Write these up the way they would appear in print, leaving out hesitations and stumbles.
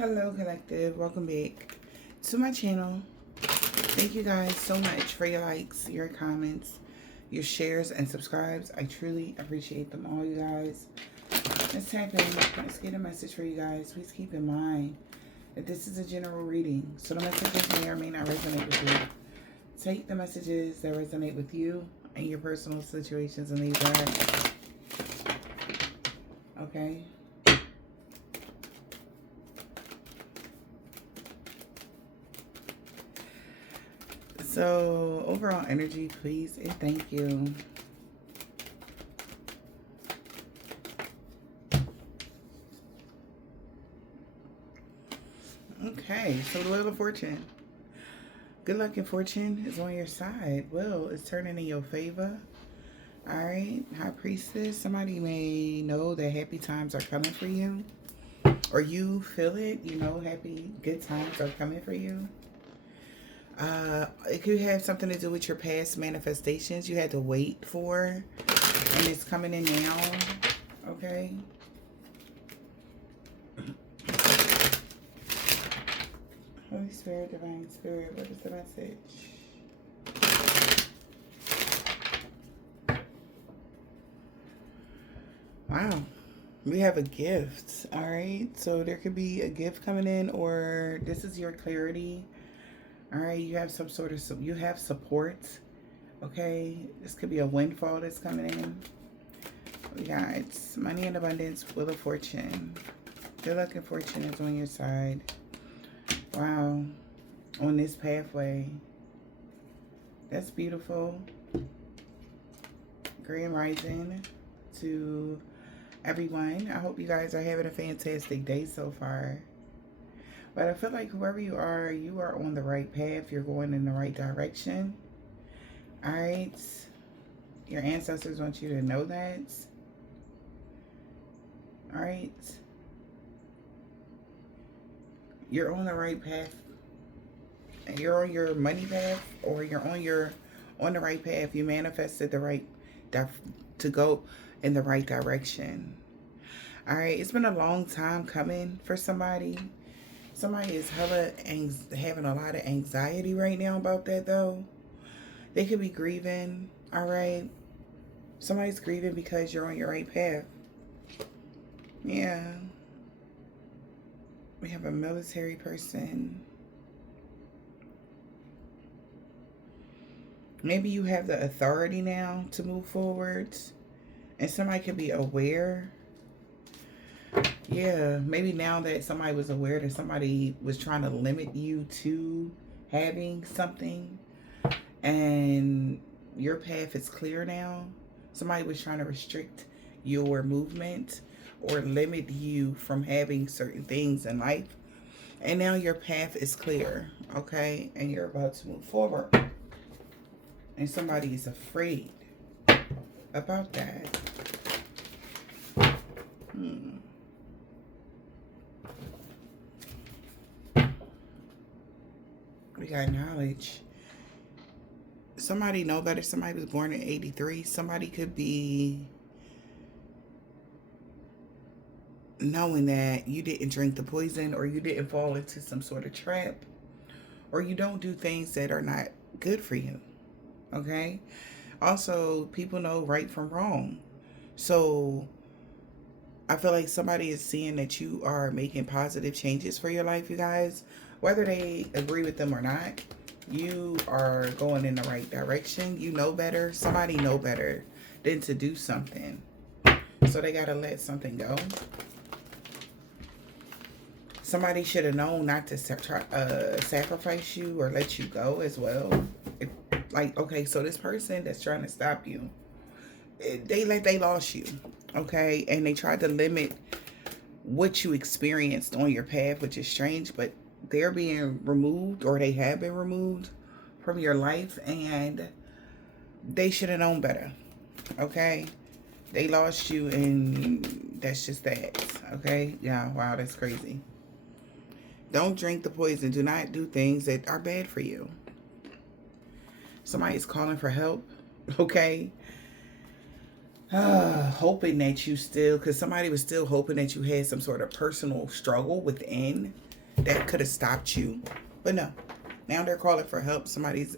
Hello collective, welcome back to my channel. Thank you guys so much for your likes, your comments, your shares, and subscribes. I truly appreciate them all, you guys. Let's tap in. Let's get a message for you guys. Please keep in mind that this is a general reading, so the messages may or may not resonate with you. Take the messages that resonate with you and your personal situations and leave that. Okay? So, overall energy, please, and thank you. Okay, so the Wheel of Fortune. Good luck and fortune is on your side. Will is turning in your favor. Alright, High Priestess. Somebody may know that happy times are coming for you. Or you feel it, you know, happy, good times are coming for you. It could have something to do with your past manifestations you had to wait for, and it's coming in now. Okay. Holy Spirit, Divine Spirit, what is the message? Wow. We have a gift. All right. So there could be a gift coming in, or this is your clarity. All right, you have some sort of, you have support, okay? This could be a windfall that's coming in. We got money and abundance, Wheel of Fortune. Good luck and fortune is on your side. Wow, on this pathway. That's beautiful. Grand rising to everyone. I hope you guys are having a fantastic day so far. But I feel like whoever you are on the right path. You're going in the right direction. All right. Your ancestors want you to know that. All right. You're on the right path. You're on your money path, or you're on the right path. You manifested the right to go in the right direction. All right. It's been a long time coming for somebody. Somebody is having a lot of anxiety right now about that, though. They could be grieving, all right? Somebody's grieving because you're on your right path. Yeah. We have a military person. Maybe you have the authority now to move forward. And somebody could be aware. Yeah, maybe now that somebody was aware that somebody was trying to limit you to having something, and your path is clear now. Somebody was trying to restrict your movement or limit you from having certain things in life, and now your path is clear, okay? And you're about to move forward. And somebody is afraid about that. We got knowledge. Somebody know better. Somebody was born in 83. Somebody could be knowing that you didn't drink the poison, or you didn't fall into some sort of trap, or you don't do things that are not good for you. Okay? Also, people know right from wrong. So I feel like somebody is seeing that you are making positive changes for your life, you guys. Whether they agree with them or not, you are going in the right direction. You know better. Somebody know better than to do something. So they got to let something go. Somebody should have known not to sacrifice you or let you go as well. Okay, so this person that's trying to stop you, they lost you, okay? And they tried to limit what you experienced on your path, which is strange, but they're being removed, or they have been removed from your life, and they should have known better, okay? They lost you, and that's just that, okay? Yeah, wow, that's crazy. Don't drink the poison. Do not do things that are bad for you. Somebody's calling for help, okay? Hoping that you still, because somebody was still hoping that you had some sort of personal struggle within that could have stopped you. But no. Now they're calling for help. Somebody's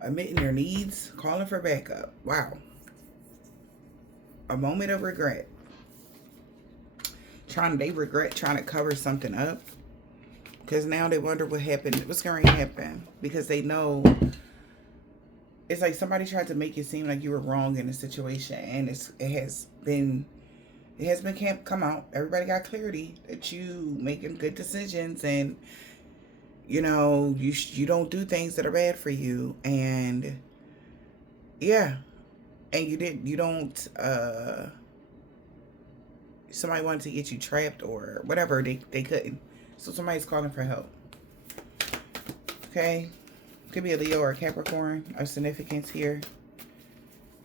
admitting their needs, calling for backup. Wow. A moment of regret. They regret trying to cover something up. Because now they wonder what happened. What's going to happen. Because they know it's like somebody tried to make it seem like you were wrong in a situation. And it has been can't come out. Everybody got clarity that you making good decisions, and you know you don't do things that are bad for you, and yeah, and you don't somebody wanted to get you trapped or whatever, they couldn't. So somebody's calling for help. Okay, could be a Leo or a Capricorn of significance here,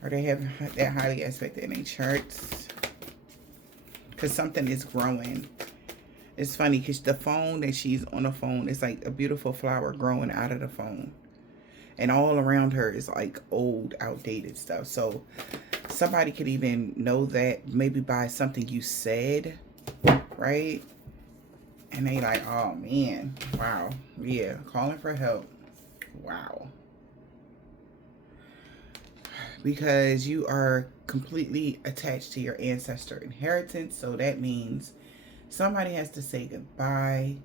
or they have that highly aspected in their charts. Because something is growing. It's funny because the phone that she's on the phone is like a beautiful flower growing out of the phone. And all around her is like old, outdated stuff. So somebody could even know that maybe by something you said, right? And they like, oh man, wow. Yeah, calling for help. Wow. Because you are completely attached to your ancestor inheritance. So that means somebody has to say goodbye.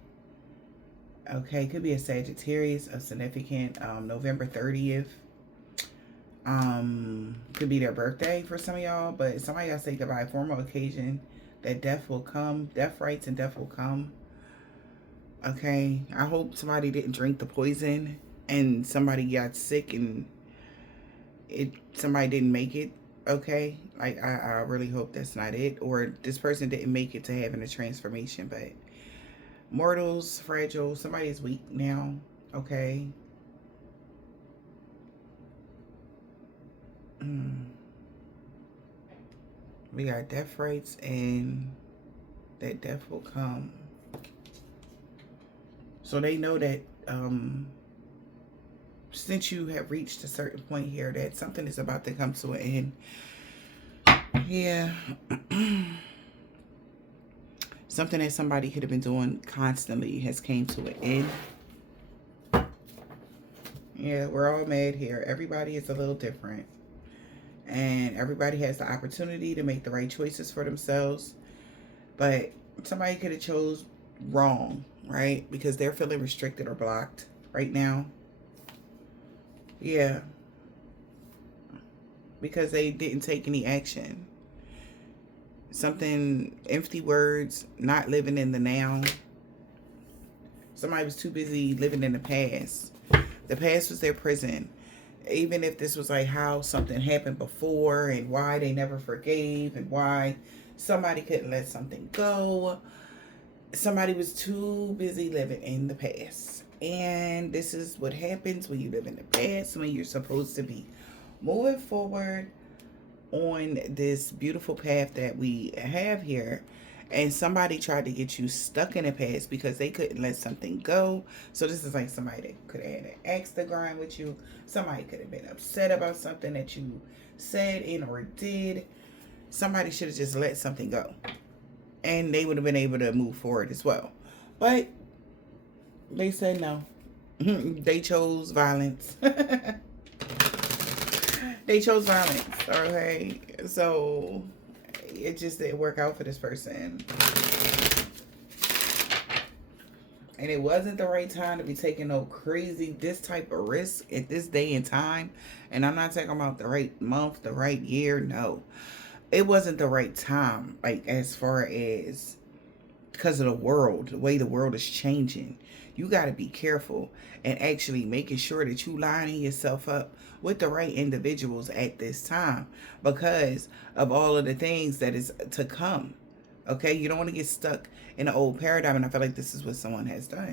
Okay, could be a Sagittarius of significant, November 30th. Could be their birthday for some of y'all, but somebody got to say goodbye. Formal occasion that death will come. Death rights and death will come. Okay, I hope somebody didn't drink the poison and somebody got sick and somebody didn't make it. Okay, like I really hope that's not it, or this person didn't make it to having a transformation. But mortals, fragile, somebody's weak now. Okay. We got death rights and that death will come. So they know that since you have reached a certain point here, that something is about to come to an end. Yeah. Something that somebody could have been doing constantly has came to an end. Yeah, we're all mad here. Everybody is a little different. And everybody has the opportunity to make the right choices for themselves. But somebody could have chose wrong, right? Because they're feeling restricted or blocked right now. Yeah. Because they didn't take any action. Something, empty words, not living in the now. Somebody was too busy living in the past. The past was their prison. Even if this was like how something happened before and why they never forgave and why somebody couldn't let something go. Somebody was too busy living in the past. And this is what happens when you live in the past, when you're supposed to be moving forward on this beautiful path that we have here. And somebody tried to get you stuck in the past because they couldn't let something go. So this is like somebody that could have had an axe to grind with you. Somebody could have been upset about something that you said and or did. Somebody should have just let something go. And they would have been able to move forward as well. But they said no. They chose violence. They chose violence. Okay. So it just didn't work out for this person. And it wasn't the right time to be taking no crazy, this type of risk at this day and time. And I'm not talking about the right month, the right year. No. It wasn't the right time. Like as far as because of the world, the way the world is changing. You got to be careful and actually making sure that you lining yourself up with the right individuals at this time because of all of the things that is to come. Okay, you don't want to get stuck in an old paradigm, and I feel like this is what someone has done.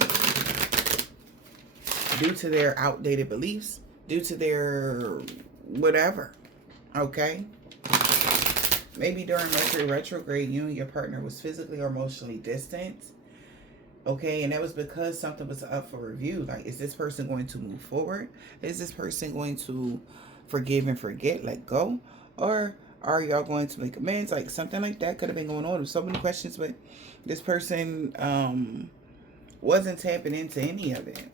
Due to their outdated beliefs, due to their whatever. Okay? Maybe during Mercury retrograde, you and your partner was physically or emotionally distant. Okay, and that was because something was up for review. Like, is this person going to move forward? Is this person going to forgive and forget, let go? Or are y'all going to make amends? Like, something like that could have been going on. There's so many questions, but this person Wasn't tapping into any of it.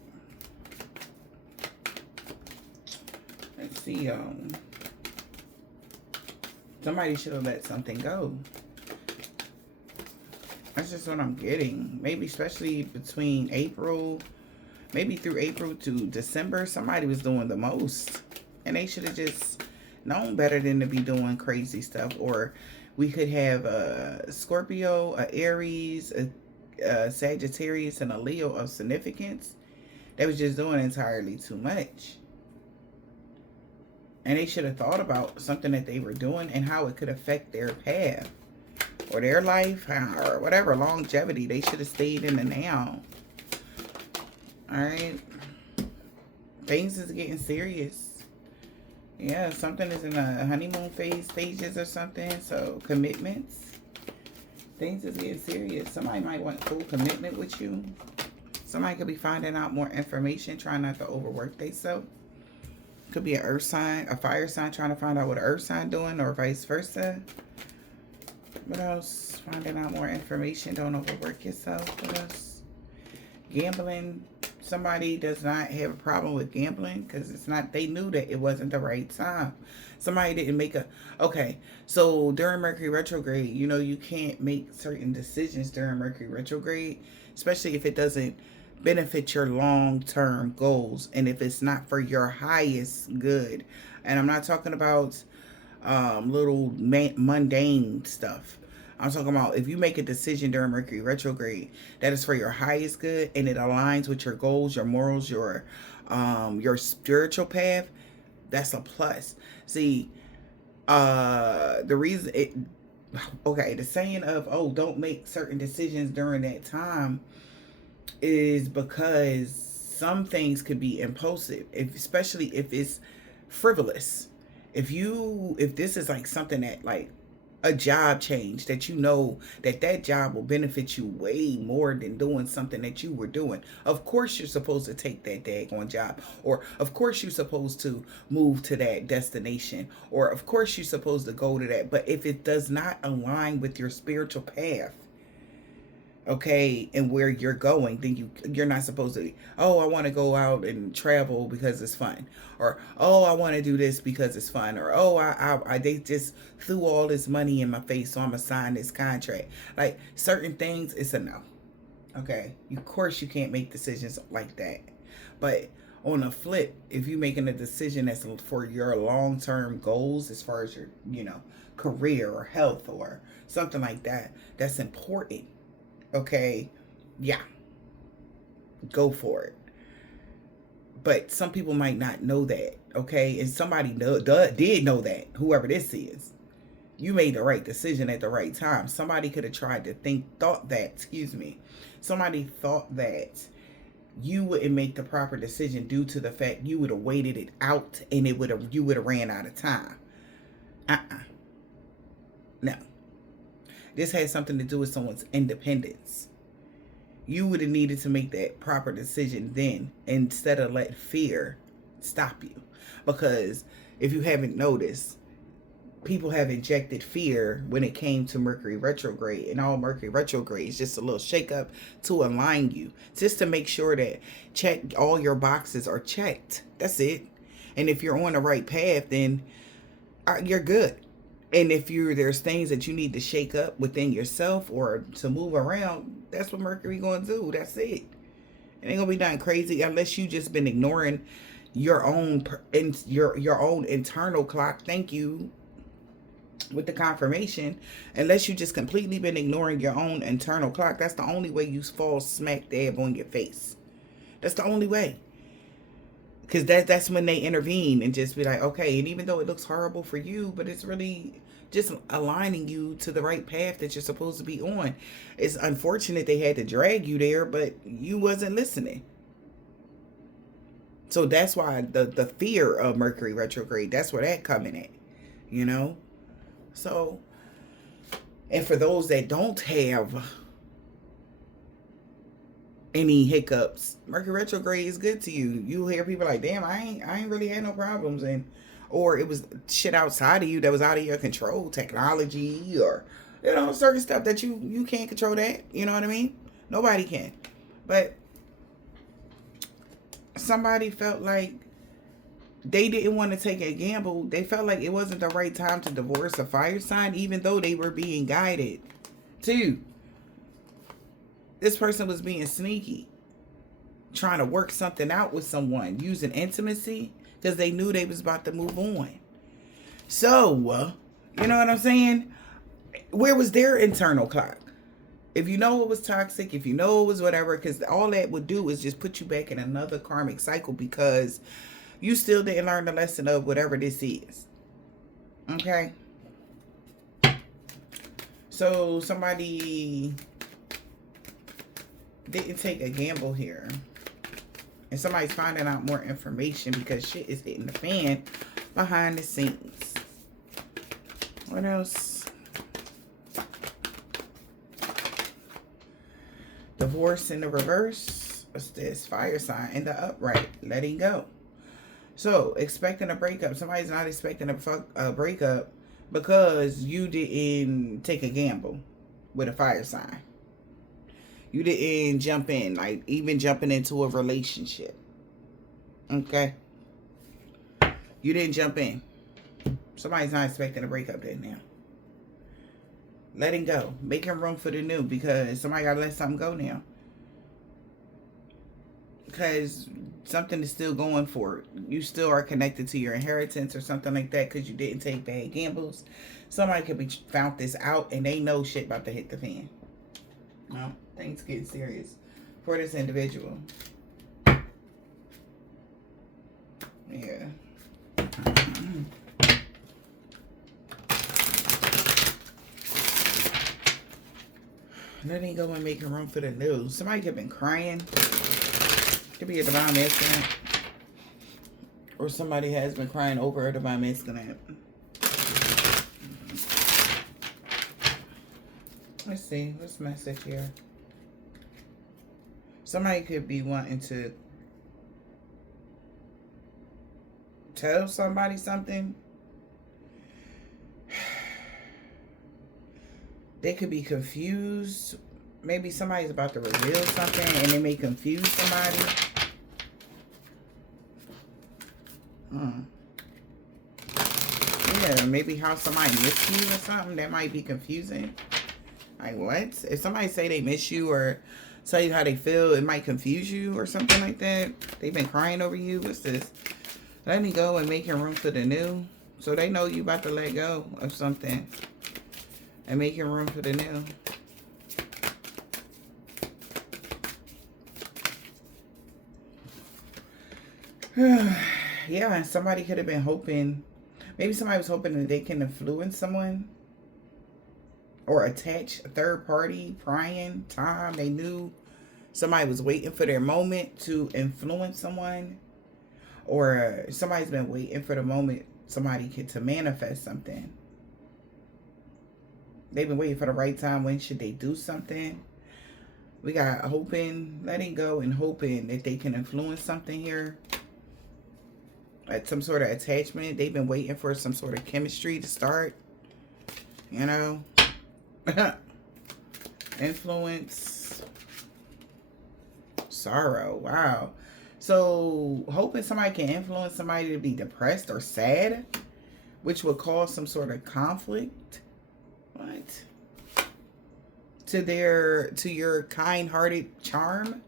Let's see, somebody should have let something go. That's just what I'm getting. Maybe especially between April, maybe through April to December, somebody was doing the most. And they should have just known better than to be doing crazy stuff. Or we could have a Scorpio, a Aries, a Sagittarius, and a Leo of significance that was just doing entirely too much. And they should have thought about something that they were doing and how it could affect their path or their life or whatever, longevity. They should have stayed in the now. All right. Things is getting serious. Yeah, something is in a honeymoon phase, stages or something. So commitments. Things is getting serious. Somebody might want full commitment with you. Somebody could be finding out more information, trying not to overwork themselves. Could be an earth sign, a fire sign trying to find out what an earth sign doing, or vice versa. What else? Finding out more information. Don't overwork yourself. What else? Gambling. Somebody does not have a problem with gambling because it's not, they knew that it wasn't the right time. Somebody didn't make a, okay, so during Mercury retrograde, you know, you can't make certain decisions during Mercury retrograde, especially if it doesn't benefit your long-term goals and if it's not for your highest good. And I'm not talking about little mundane stuff. I'm talking about if you make a decision during Mercury retrograde that is for your highest good and it aligns with your goals, your morals, your spiritual path, that's a plus. See, the reason it, okay, the saying of, oh, don't make certain decisions during that time is because some things could be impulsive, especially if it's frivolous. If this is like something that, like a job change, that you know that job will benefit you way more than doing something that you were doing, of course you're supposed to take that daggone job, or of course you're supposed to move to that destination, or of course you're supposed to go to that. But if it does not align with your spiritual path, okay, and where you're going, then you're not supposed to, oh, I want to go out and travel because it's fun, or oh, I want to do this because it's fun, or oh, they just threw all this money in my face, so I'm gonna sign this contract. Like certain things, it's a no. Okay, of course you can't make decisions like that. But on the flip, if you're making a decision that's for your long-term goals, as far as your, career or health or something like that, that's important. Okay, yeah, go for it. But some people might not know that, okay? And somebody did know that, whoever this is. You made the right decision at the right time. Somebody could have tried to somebody thought that you wouldn't make the proper decision due to the fact you would have waited it out and you would have ran out of time. No. This has something to do with someone's independence. You would have needed to make that proper decision then instead of let fear stop you. Because if you haven't noticed, people have injected fear when it came to Mercury retrograde. And all Mercury retrograde is just a little shakeup to align you. Just to make sure that all your boxes are checked. That's it. And if you're on the right path, then you're good. And if there's things that you need to shake up within yourself or to move around, that's what Mercury going to do. That's it. It ain't going to be nothing crazy unless you just been ignoring your own your own internal clock. Thank you with the confirmation. Unless you just completely been ignoring your own internal clock, that's the only way you fall smack dab on your face. That's the only way. Because that's when they intervene and just be like, okay, and even though it looks horrible for you, but it's really just aligning you to the right path that you're supposed to be on. It's unfortunate they had to drag you there, but you wasn't listening. So that's why the fear of Mercury retrograde, that's where that coming at, So, and for those that don't have any hiccups, Mercury retrograde is good to you. You hear people like, damn, I ain't really had no problems, or it was shit outside of you that was out of your control, technology or certain stuff that you can't control that. You know what I mean? Nobody can. But somebody felt like they didn't want to take a gamble. They felt like it wasn't the right time to divorce a fire sign, even though they were being guided to. This person was being sneaky, trying to work something out with someone, using intimacy, because they knew they was about to move on. So, you know what I'm saying? Where was their internal clock? If you know it was toxic, if you know it was whatever, because all that would do is just put you back in another karmic cycle, because you still didn't learn the lesson of whatever this is. Okay? So somebody didn't take a gamble here. And somebody's finding out more information because shit is hitting the fan behind the scenes. What else? Divorce in the reverse. What's this? Fire sign in the upright. Letting go. So, expecting a breakup. Somebody's not expecting a breakup because you didn't take a gamble with a fire sign. You didn't jump in, like even jumping into a relationship. Okay? You didn't jump in. Somebody's not expecting a breakup then now. Letting go. Making room for the new, because somebody got to let something go now. Because something is still going for it. You still are connected to your inheritance or something like that because you didn't take bad gambles. Somebody could be found this out and they know shit about to hit the fan. No, things get serious for this individual. Yeah. Letting go and making room for the new. Somebody could have been crying. Could be a divine masculine. Or somebody has been crying over a divine masculine. Let's see. What's the message here? Somebody could be wanting to tell somebody something. They could be confused. Maybe somebody's about to reveal something and it may confuse somebody. Yeah, maybe how somebody missed you or something. That might be confusing. Like, what? If somebody say they miss you or tell you how they feel, it might confuse you or something like that. They've been crying over you. What's this? Letting go and making room for the new. So they know you about to let go of something. And making room for the new. Yeah, and somebody could have been hoping. Maybe somebody was hoping that they can influence someone. Or attach a third party, prying time. They knew somebody was waiting for their moment to influence someone. Or somebody's been waiting for the moment somebody could to manifest something. They've been waiting for the right time. When should they do something? We got hoping, letting go, and hoping that they can influence something here. Like some sort of attachment. They've been waiting for some sort of chemistry to start. You know? Influence. Sorrow. Wow. So, hoping somebody can influence somebody to be depressed or sad, which would cause some sort of conflict. What? To your kind-hearted charm.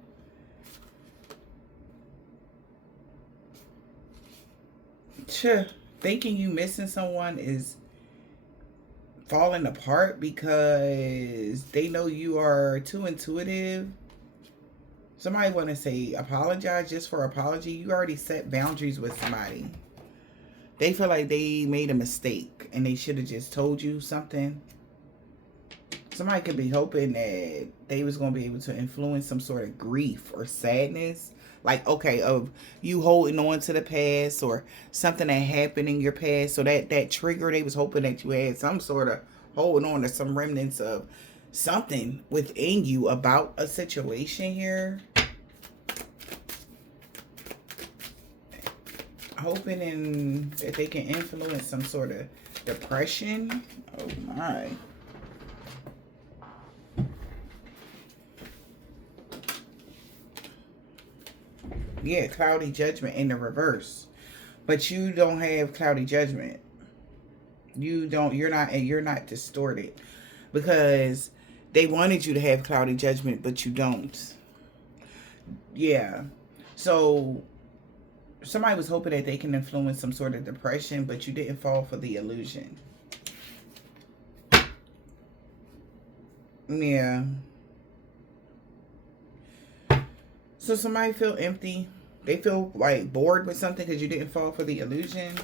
Thinking you missing someone is falling apart because they know you are too intuitive. Somebody want to say apologize just for apology. You already set boundaries with somebody. They feel like they made a mistake and they should have just told you something. Somebody could be hoping that they was going to be able to influence some sort of grief or sadness. Like, okay, of you holding on to the past or something that happened in your past. So that trigger, they was hoping that you had some sort of holding on to some remnants of something within you about a situation here. Hoping that they can influence some sort of depression. Oh my. Yeah, cloudy judgment in the reverse. But you don't have cloudy judgment. You're not distorted. Because they wanted you to have cloudy judgment, but you don't. Yeah. So somebody was hoping that they can influence some sort of depression, but you didn't fall for the illusion. Yeah. So somebody feel empty. They feel like bored with something because you didn't fall for the illusion.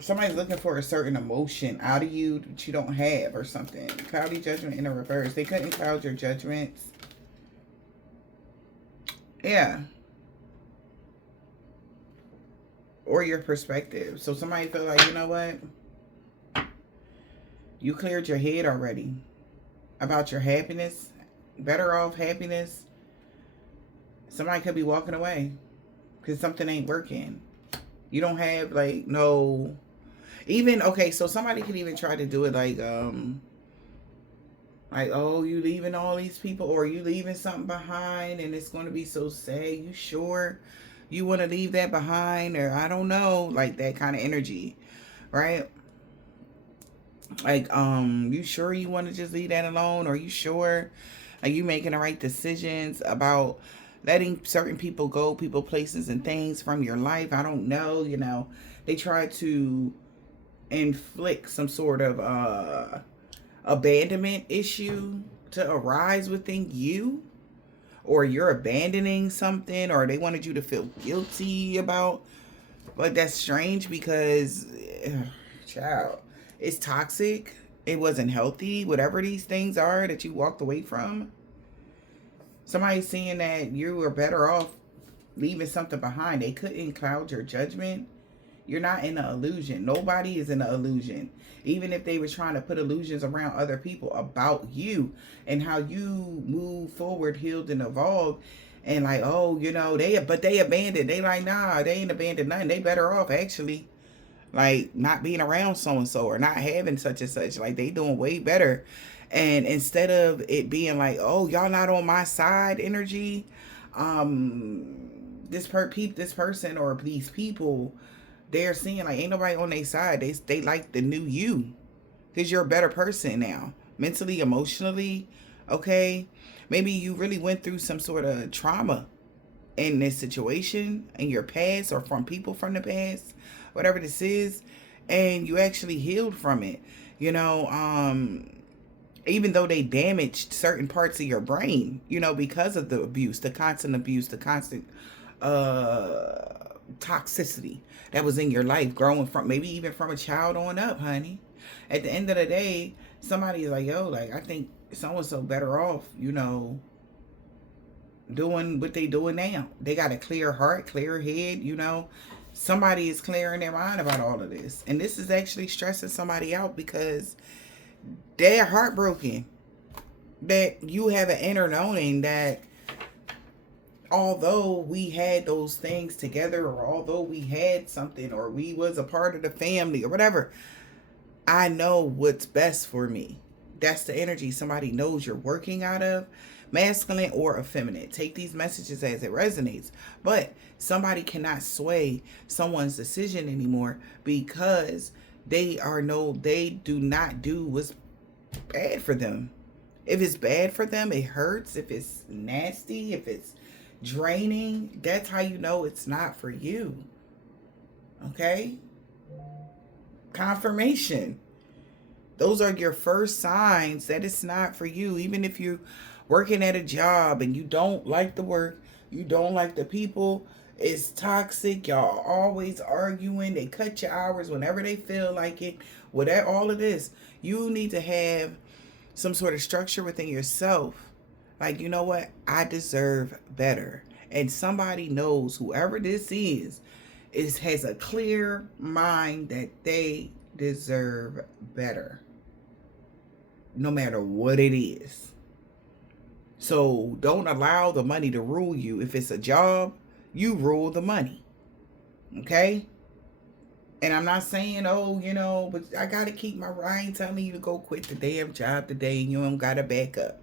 Somebody's looking for a certain emotion out of you that you don't have or something. Cloudy judgment in the reverse. They couldn't cloud your judgments. Yeah. Or your perspective. So somebody feel like, you know what? You cleared your head already about your happiness. Better off happiness. Somebody could be walking away because something ain't working. You don't have like no, even, okay, so somebody could even try to do it like, oh, you leaving all these people, or you leaving something behind and it's going to be so sad. You sure you want to leave that behind? Or I don't know, like that kind of energy, right? Like, you sure you want to just leave that alone? Or you sure are you making the right decisions about letting certain people go, people, places, and things from your life? I don't know. You know, they try to inflict some sort of abandonment issue to arise within you, or you're abandoning something, or they wanted you to feel guilty about. But that's strange because, child, it's toxic. It wasn't healthy. Whatever these things are that you walked away from. Somebody's saying that you were better off leaving something behind. They couldn't cloud your judgment. You're not in an illusion. Nobody is in an illusion. Even if they were trying to put illusions around other people about you and how you move forward, healed, and evolved. And like, oh, you know, they abandoned. They like, nah, they ain't abandoned nothing. They better off actually, like, not being around so-and-so or not having such and such. Like, they doing way better. And instead of it being like, oh, y'all not on my side energy, this person or these people, they're seeing like ain't nobody on their side. They like the new you, because you're a better person now, mentally, emotionally. Okay, maybe you really went through some sort of trauma in this situation in your past, or from people from the past, whatever this is, and you actually healed from it. You know, even though they damaged certain parts of your brain, you know, because of the abuse, the constant toxicity that was in your life, growing from maybe even from a child on up, honey. At the end of the day, somebody's like, yo, like, I think so-and-so better off, you know, doing what they doing now. They got a clear heart, clear head, you know. Somebody is clearing their mind about all of this. And this is actually stressing somebody out because they're heartbroken that you have an inner knowing that although we had those things together, or although we had something, or we was a part of the family or whatever, I know what's best for me. That's the energy somebody knows you're working out of, masculine or effeminate. Take these messages as it resonates. But somebody cannot sway someone's decision anymore because they do not do what's bad for them. If it's bad for them, it hurts. If it's nasty, if it's draining, that's how you know it's not for you. Okay? Confirmation. Those are your first signs that it's not for you. Even if you're working at a job and you don't like the work, you don't like the people, it's toxic. Y'all always arguing. They cut your hours whenever they feel like it. Whatever, all of this, you need to have some sort of structure within yourself. Like, you know what? I deserve better. And somebody knows, whoever this is has a clear mind that they deserve better. No matter what it is. So don't allow the money to rule you. If it's a job, you rule the money. Okay? And I'm not saying, oh, you know, but I got to keep I ain't telling you to go quit the damn job today and you don't got to back up.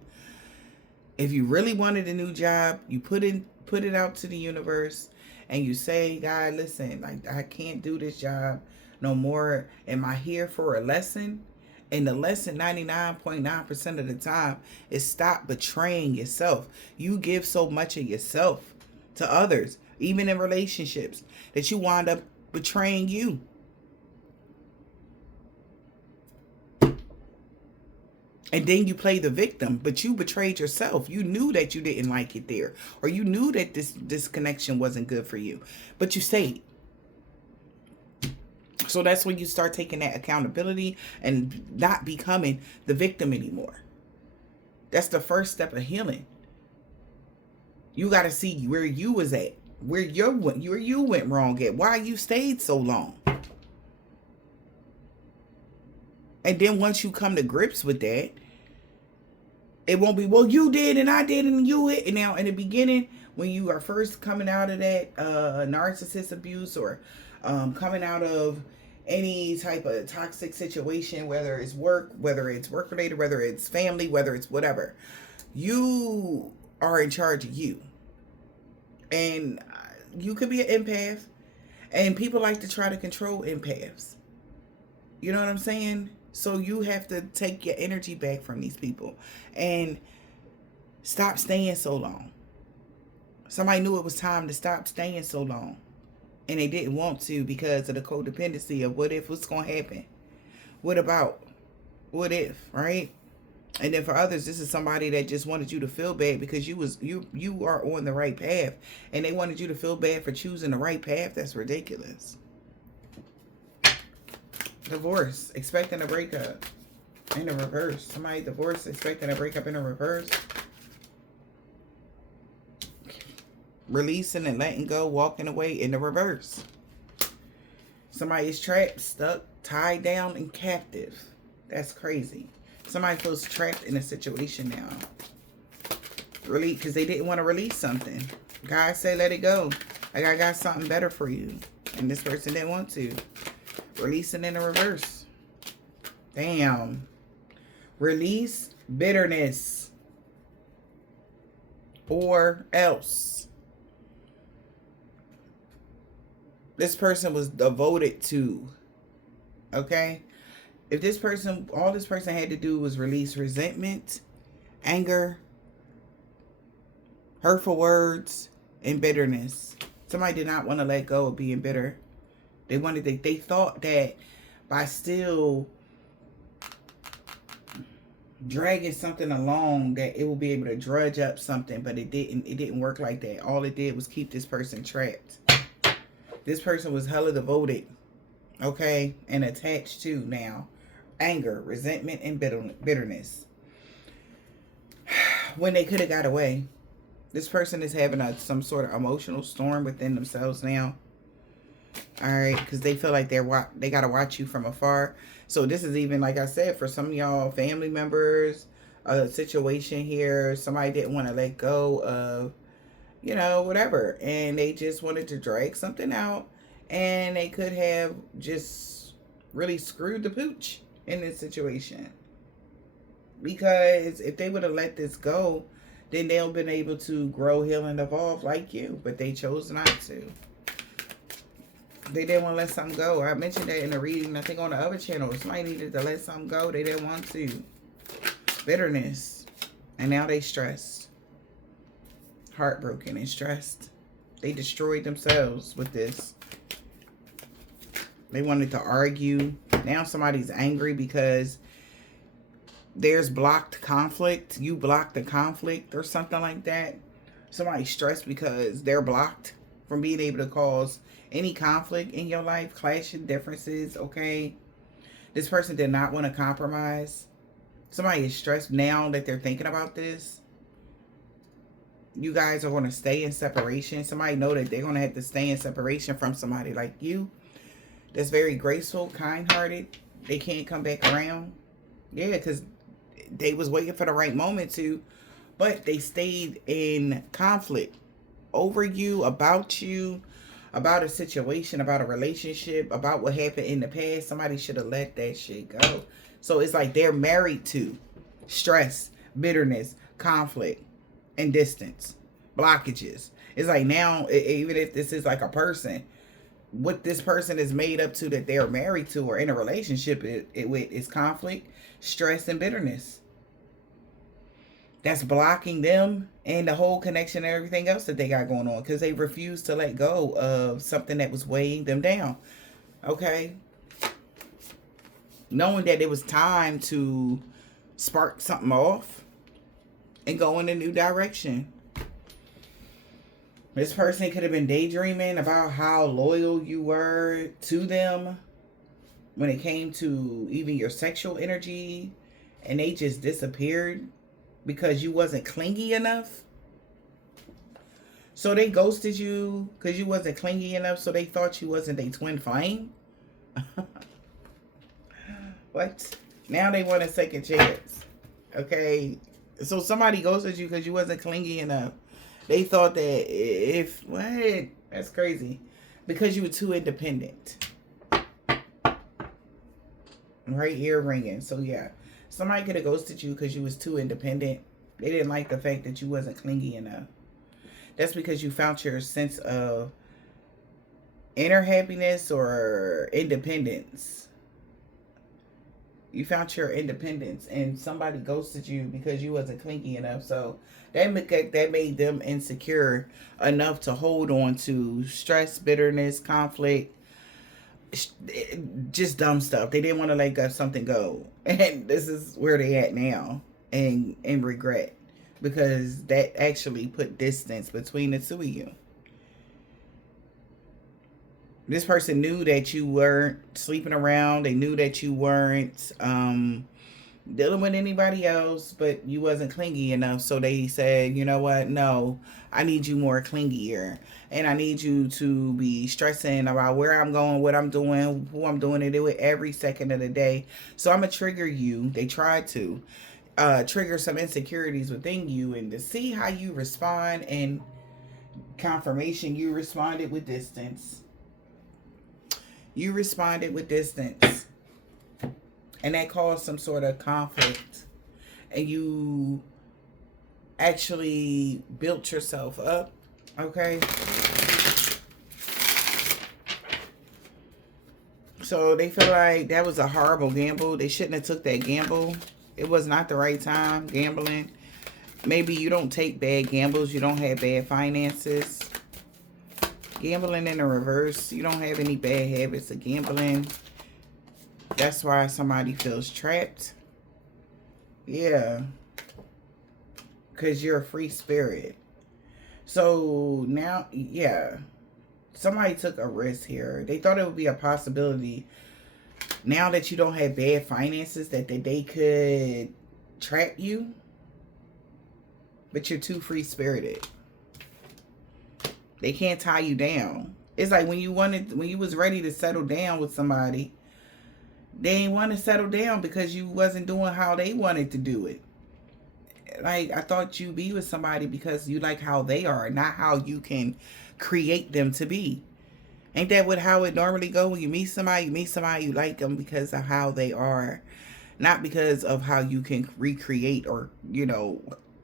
If you really wanted a new job, you put in put it out to the universe and you say, God, listen, like, I can't do this job no more. Am I here for a lesson? And the lesson 99.9% of the time is stop betraying yourself. You give so much of yourself to others, even in relationships, that you wind up betraying you. And then you play the victim, but you betrayed yourself. You knew that you didn't like it there, or you knew that this connection wasn't good for you, but you stayed. So that's when you start taking that accountability and not becoming the victim anymore. That's the first step of healing. You got to see where you was at, where you went wrong at, why you stayed so long. And then once you come to grips with that, it won't be, well, you did and I did and you it. And now in the beginning, when you are first coming out of that narcissist abuse, or coming out of any type of toxic situation, whether it's work related, whether it's family, whether it's whatever, you are in charge of you. And you could be an empath, and people like to try to control empaths. You know what I'm saying? So you have to take your energy back from these people and stop staying so long. Somebody knew it was time to stop staying so long, and they didn't want to because of the codependency of what if, what's going to happen? What about? What if, right? And then for others, this is somebody that just wanted you to feel bad because you are on the right path, and they wanted you to feel bad for choosing the right path. That's ridiculous. Divorce, expecting a breakup in the reverse. Somebody divorced, expecting a breakup in the reverse. Releasing and letting go, walking away in the reverse. Somebody is trapped, stuck, tied down, and captive. That's crazy. Somebody feels trapped in a situation now. Really, because they didn't want to release something. God said, let it go. Like, I got something better for you. And this person didn't want to. Releasing in the reverse. Damn. Release bitterness. Or else. This person was devoted to. Okay? If this person, all this person had to do was release resentment, anger, hurtful words, and bitterness. Somebody did not want to let go of being bitter. They thought that by still dragging something along that it will be able to drudge up something, but it didn't work like that. All it did was keep this person trapped. This person was hella devoted, okay, and attached to now anger, resentment, and bitterness. When they could have got away. This person is having some sort of emotional storm within themselves now. All right, because they feel like they got to watch you from afar. So this is even, like I said, for some of y'all family members, a situation here, somebody didn't want to let go of, you know, whatever. And they just wanted to drag something out. And they could have just really screwed the pooch in this situation. Because if they would have let this go, then they'll been able to grow, heal, and evolve like you. But they chose not to. They didn't want to let something go. I mentioned that in a reading, I think on the other channel. Somebody needed to let something go. They didn't want to. Bitterness. And now they stressed. Heartbroken and stressed. They destroyed themselves with this. They wanted to argue. Now somebody's angry because there's blocked conflict. You blocked the conflict or something like that. Somebody's stressed because they're blocked from being able to cause any conflict in your life, clashing differences, okay? This person did not want to compromise. Somebody is stressed now that they're thinking about this. You guys are going to stay in separation. Somebody know that they're going to have to stay in separation from somebody like you. That's very graceful, kind-hearted. They can't come back around. Yeah, because they was waiting for the right moment to. But they stayed in conflict over you, about a situation, about a relationship, about what happened in the past. Somebody should have let that shit go. So it's like they're married to stress, bitterness, conflict, and distance, blockages. It's like now, even if this is like a person, what this person is made up to that they're married to or in a relationship with is conflict, stress, and bitterness. That's blocking them and the whole connection and everything else that they got going on because they refuse to let go of something that was weighing them down. Okay? Knowing that it was time to spark something off and go in a new direction. This person could have been daydreaming about how loyal you were to them when it came to even your sexual energy, and they just disappeared because you wasn't clingy enough. So they ghosted you because you wasn't clingy enough, so they thought you wasn't a twin flame. What? Now they want a second chance. Okay? So somebody ghosted you because you wasn't clingy enough. They thought that if... What? That's crazy. Because you were too independent. Right ear ringing. So yeah. Somebody could have ghosted you because you was too independent. They didn't like the fact that you wasn't clingy enough. That's because you found your sense of inner happiness or independence. You found your independence and somebody ghosted you because you wasn't clingy enough. So that made them insecure enough to hold on to stress, bitterness, conflict, just dumb stuff. They didn't want to let something go. And this is where they at now and regret because that actually put distance between the two of you. This person knew that you weren't sleeping around. They knew that you weren't dealing with anybody else, but you wasn't clingy enough. So they said, you know what? No, I need you more clingier. And I need you to be stressing about where I'm going, what I'm doing, who I'm doing it with every second of the day. So I'm going to trigger you. They tried to trigger some insecurities within you and to see how you respond. And confirmation, you responded with distance. You responded with distance. And that caused some sort of conflict. And you actually built yourself up. Okay? So they feel like that was a horrible gamble. They shouldn't have took that gamble. It was not the right time gambling. Maybe you don't take bad gambles. You don't have bad finances. Gambling in the reverse. You don't have any bad habits of gambling. That's why somebody feels trapped. Yeah. Because you're a free spirit. So now, yeah. Somebody took a risk here. They thought it would be a possibility. Now that you don't have bad finances, that they could trap you. But you're too free spirited. They can't tie you down. It's like when you was ready to settle down with somebody, they didn't want to settle down because you wasn't doing how they wanted to do it. Like, I thought you'd be with somebody because you like how they are, not how you can create them to be. Ain't that how it normally go when you meet somebody? You meet somebody, you like them because of how they are, not because of how you can recreate or,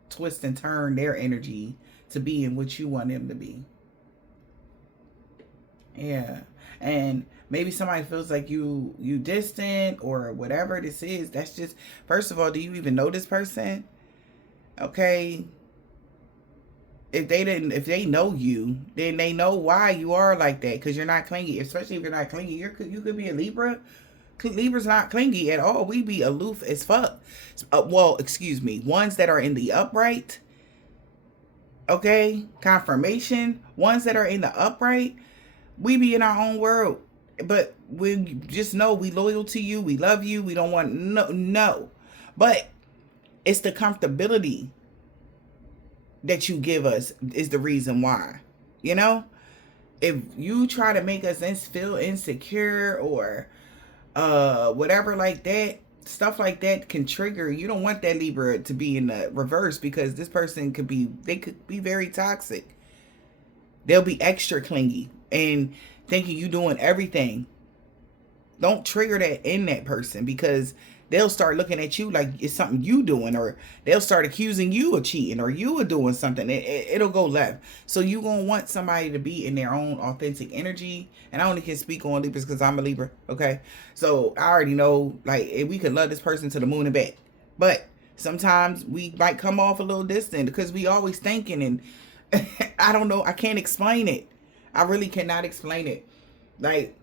twist and turn their energy to be in what you want them to be. Yeah. And maybe somebody feels like you distant or whatever this is. That's just, first of all, do you even know this person? Okay. If they know you, then they know why you are like that. Because you're not clingy. Especially if you're not clingy. You could be a Libra. Libra's not clingy at all. We be aloof as fuck. Excuse me. Ones that are in the upright. Okay. Confirmation. Ones that are in the upright. We be in our own world. But we just know we loyal to you. We love you. We don't want no. But it's the comfortability that you give us is the reason why. If you try to make us feel insecure or whatever like that, stuff like that can trigger. You don't want that Libra to be in the reverse because this person could be very toxic. They'll be extra clingy and thinking you doing everything. Don't trigger that in that person because they'll start looking at you like it's something you doing, or they'll start accusing you of cheating, or you are doing something. It'll go left. So you gonna want somebody to be in their own authentic energy. And I only can speak on Libras because I'm a Libra. Okay, so I already know, like, if we could love this person to the moon and back, but sometimes we might come off a little distant because we always thinking, and I don't know, I can't explain it. I really cannot explain it. Like,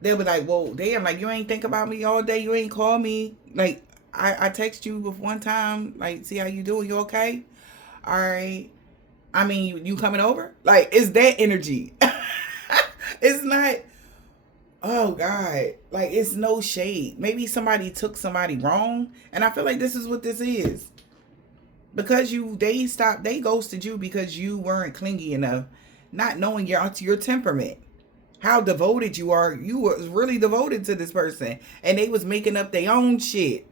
they'll be like, well, damn, like, you ain't think about me all day. You ain't call me. Like, I text you with one time, like, see how you doing? You okay? All right. I mean, you coming over? Like, it's that energy. It's not, oh, God. Like, it's no shade. Maybe somebody took somebody wrong. And I feel like this is what this is. Because they ghosted you because you weren't clingy enough, not knowing your temperament. How devoted you are. You was really devoted to this person, and they was making up their own shit.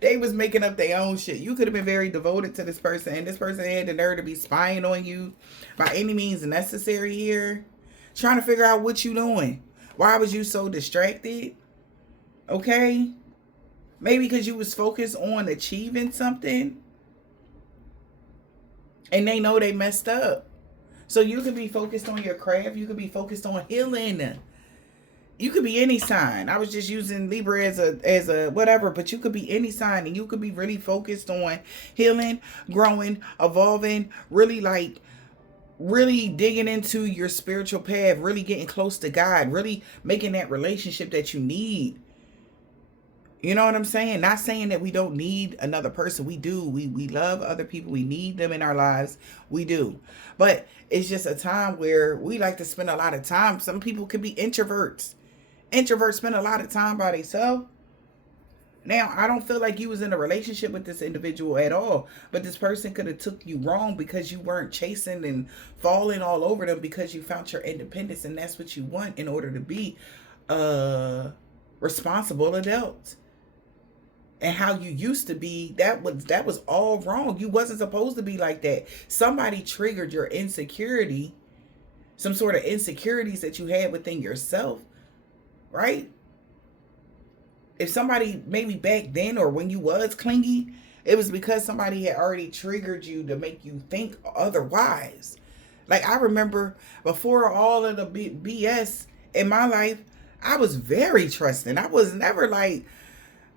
They was making up their own shit. You could have been very devoted to this person, and this person had the nerve to be spying on you by any means necessary here, trying to figure out what you doing. Why was you so distracted? Okay, maybe because you was focused on achieving something, and they know they messed up. So you could be focused on your craft. You could be focused on healing. You could be any sign. I was just using Libra as a whatever, but you could be any sign, and you could be really focused on healing, growing, evolving, really digging into your spiritual path, really getting close to God, really making that relationship that you need. You know what I'm saying? Not saying that we don't need another person. We do. We love other people. We need them in our lives. We do. But it's just a time where we like to spend a lot of time. Some people could be introverts. Introverts spend a lot of time by themselves. Now, I don't feel like you was in a relationship with this individual at all. But this person could have took you wrong because you weren't chasing and falling all over them because you found your independence. And that's what you want in order to be a responsible adult. And how you used to be, that was all wrong. You wasn't supposed to be like that. Somebody triggered your insecurity, some sort of insecurities that you had within yourself, right? If somebody, maybe back then or when you was clingy, it was because somebody had already triggered you to make you think otherwise. Like, I remember before all of the BS in my life, I was very trusting. I was never like,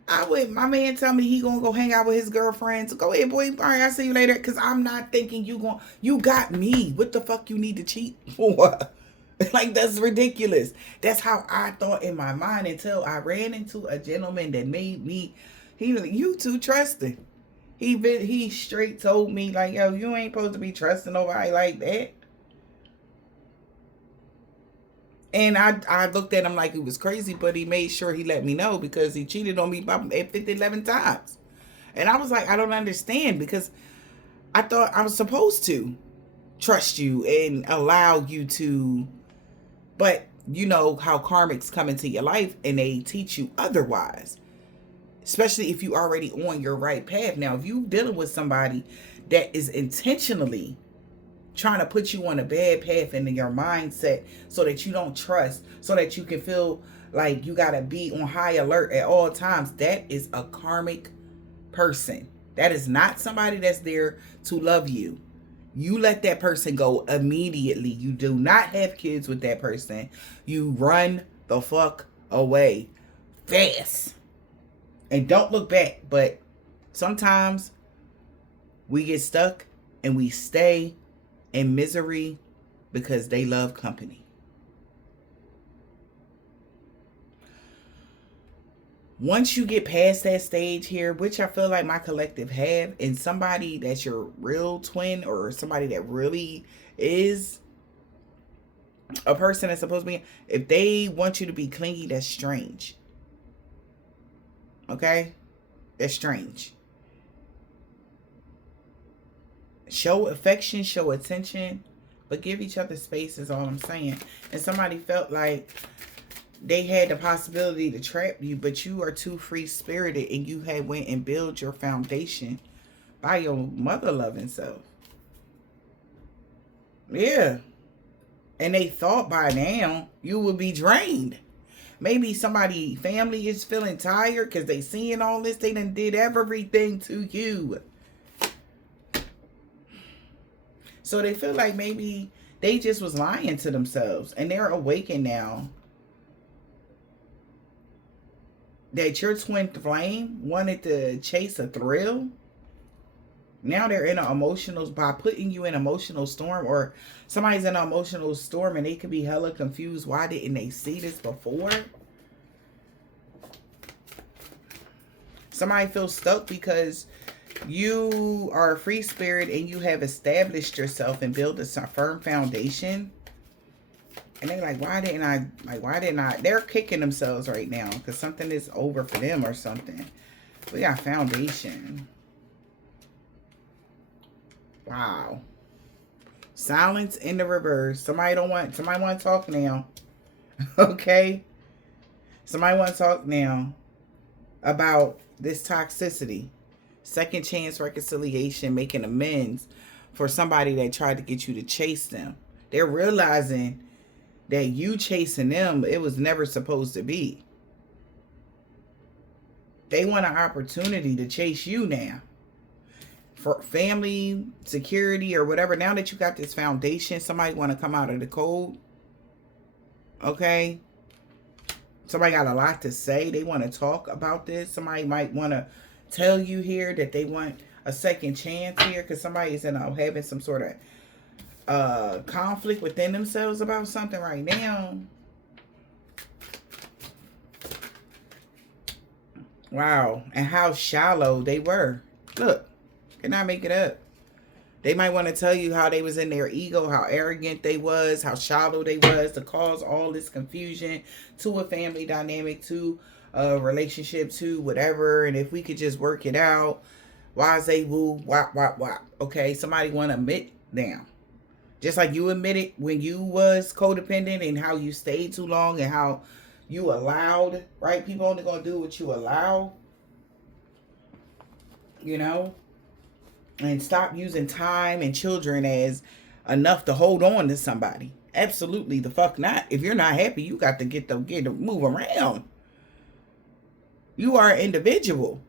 my man tell me he gonna go hang out with his girlfriends. Go ahead, boy. All right, I'll see you later. Cause I'm not thinking you got me. What the fuck you need to cheat for? Like, that's ridiculous. That's how I thought in my mind until I ran into a gentleman that made me, you too trusting. He straight told me, like, yo, you ain't supposed to be trusting nobody like that. And I looked at him like it was crazy, but he made sure he let me know because he cheated on me about 11 times. And I was like, I don't understand, because I thought I was supposed to trust you and allow you to. But you know how karmics come into your life and they teach you otherwise, especially if you already on your right path. Now, if you dealing with somebody that is intentionally trying to put you on a bad path into your mindset so that you don't trust, so that you can feel like you got to be on high alert at all times, that is a karmic person. That is not somebody that's there to love you. You let that person go immediately. You do not have kids with that person. You run the fuck away fast and don't look back. But sometimes we get stuck and we stay in misery because they love company. Once you get past that stage here, which I feel like my collective have, and somebody that's your real twin or somebody that really is a person that's supposed to be, if they want you to be clingy, that's strange. Okay? That's strange. Show affection, show attention, but give each other space is all I'm saying. And somebody felt like they had the possibility to trap you, but you are too free-spirited and you had went and built your foundation by your mother-loving self. Yeah. And they thought by now you would be drained. Maybe somebody family is feeling tired because they seeing all this. They done did everything to you. So they feel like maybe they just was lying to themselves, and they're awakened now that your twin flame wanted to chase a thrill. Now they're in an emotional, by putting you in an emotional storm, or somebody's in an emotional storm and they could be hella confused. Why didn't they see this before? Somebody feels stuck because you are a free spirit and you have established yourself and built a firm foundation. And they're like, why didn't I? They're kicking themselves right now because something is over for them or something. We got foundation. Wow. Silence in the reverse. Somebody want to talk now. Okay? Somebody want to talk now about this toxicity. Second chance reconciliation, making amends for somebody that tried to get you to chase them. They're realizing that you chasing them, it was never supposed to be. They want an opportunity to chase you now. For family, security, or whatever. Now that you got this foundation, somebody want to come out of the cold. Okay? Somebody got a lot to say. They want to talk about this. Somebody might want to tell you here that they want a second chance here because somebody's having some sort of conflict within themselves about something right now. Wow. And how shallow they were. Look. Cannot make it up. They might want to tell you how they was in their ego, how arrogant they was, how shallow they was to cause all this confusion to a family dynamic, to a relationship, to whatever. And if we could just work it out, why say woo, wop, wop, wop. Okay, somebody want to admit down. Just like you admitted when you was codependent and how you stayed too long and how you allowed, right? People only going to do what you allow. You know? And stop using time and children as enough to hold on to somebody. Absolutely the fuck not. If you're not happy, you got to get to move around. You are an individual.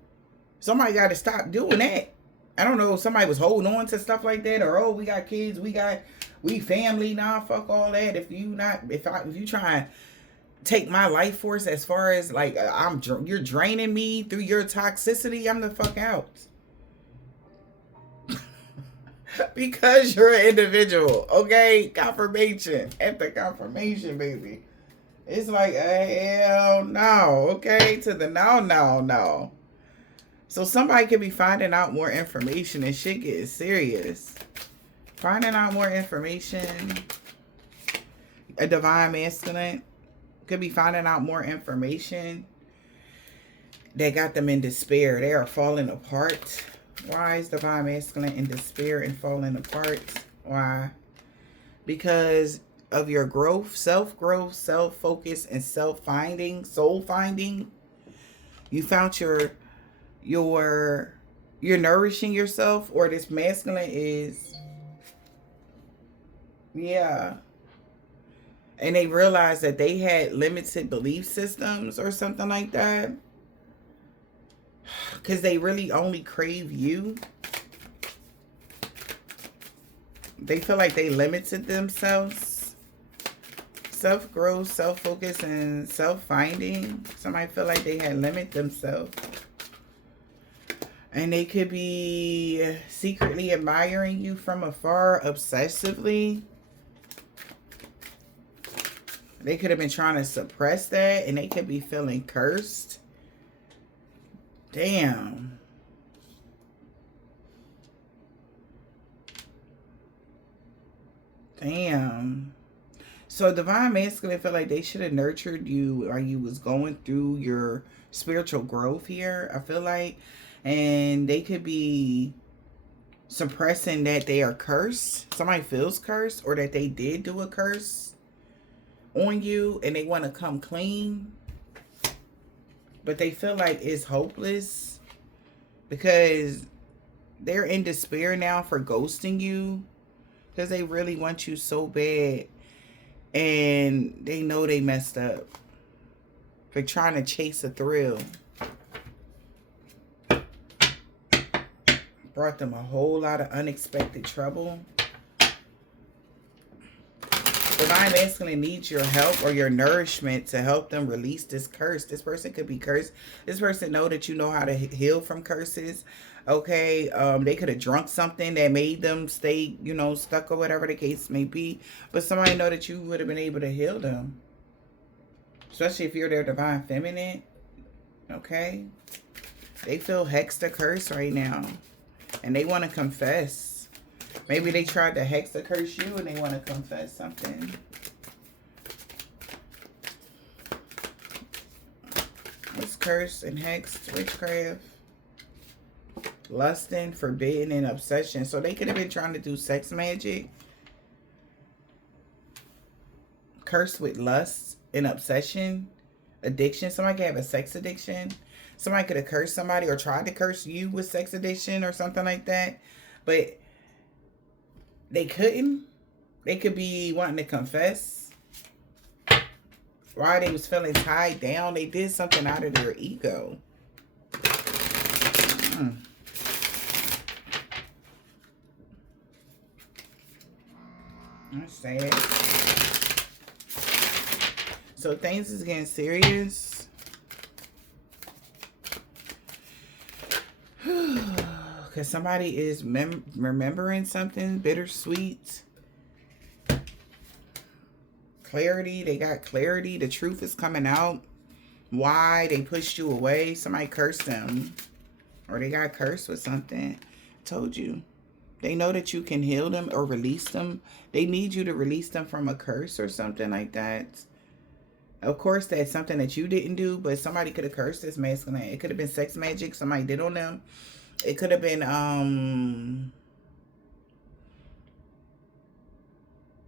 Somebody got to stop doing that. I don't know if somebody was holding on to stuff like that, or we got kids, we family. Nah, fuck all that. If you try and take my life force as far as like you're draining me through your toxicity, I'm the fuck out. Because you're an individual, okay? Confirmation after confirmation, baby. It's like, hell no, okay? To the no. So somebody could be finding out more information and shit getting serious. Finding out more information. A divine masculine could be finding out more information that got them in despair. They are falling apart. Why is divine masculine in despair and falling apart? Why? Because of your growth, self-focus, and self-finding, soul-finding. You found you're nourishing yourself, or this masculine is, yeah. And they realized that they had limited belief systems or something like that. Because they really only crave you. They feel like they limited themselves. Self-growth, self-focus, and self-finding. Somebody feel like they had limited themselves. And they could be secretly admiring you from afar, obsessively. They could have been trying to suppress that, and they could be feeling cursed. Damn. So divine masculine feel like they should have nurtured you while you was going through your spiritual growth here, I feel like. And they could be suppressing that they are cursed. Somebody feels cursed, or that they did do a curse on you and they want to come clean. But they feel like it's hopeless because they're in despair now for ghosting you because they really want you so bad and they know they messed up. They're trying to chase a thrill. Brought them a whole lot of unexpected trouble. Divine Masculine needs your help or your nourishment to help them release this curse. This person could be cursed. This person know that you know how to heal from curses. Okay, they could have drunk something that made them stay, you know, stuck or whatever the case may be. But somebody know that you would have been able to heal them. Especially if you're their divine feminine. Okay. They feel hexed or cursed right now. And they want to confess. Maybe they tried to hex or curse you and they want to confess something. What's cursed and hexed? Witchcraft. Lusting, forbidden, and obsession. So they could have been trying to do sex magic. Cursed with lust and obsession. Addiction. Somebody could have a sex addiction. Somebody could have cursed somebody or tried to curse you with sex addiction or something like that. But they couldn't. They could be wanting to confess. While they was feeling tied down, they did something out of their ego. That's sad. So things is getting serious. Because somebody is remembering something bittersweet. Clarity. They got clarity. The truth is coming out. Why they pushed you away. Somebody cursed them. Or they got cursed with something. I told you. They know that you can heal them or release them. They need you to release them from a curse or something like that. Of course, that's something that you didn't do, but somebody could have cursed this masculine. It could have been sex magic somebody did on them. It could have been,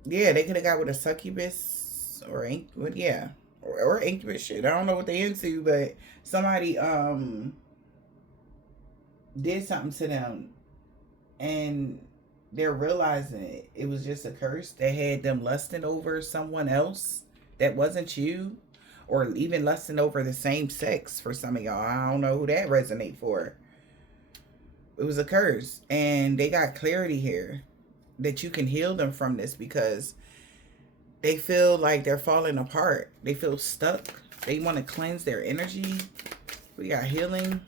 yeah, they could have got with a succubus or, yeah, or incubus shit. I don't know what they into, but somebody, did something to them and they're realizing it was just a curse that had them lusting over someone else that wasn't you, or even lusting over the same sex for some of y'all. I don't know who that resonate for. It was a curse, and they got clarity here that you can heal them from this because they feel like they're falling apart. They feel stuck. They want to cleanse their energy. We got healing.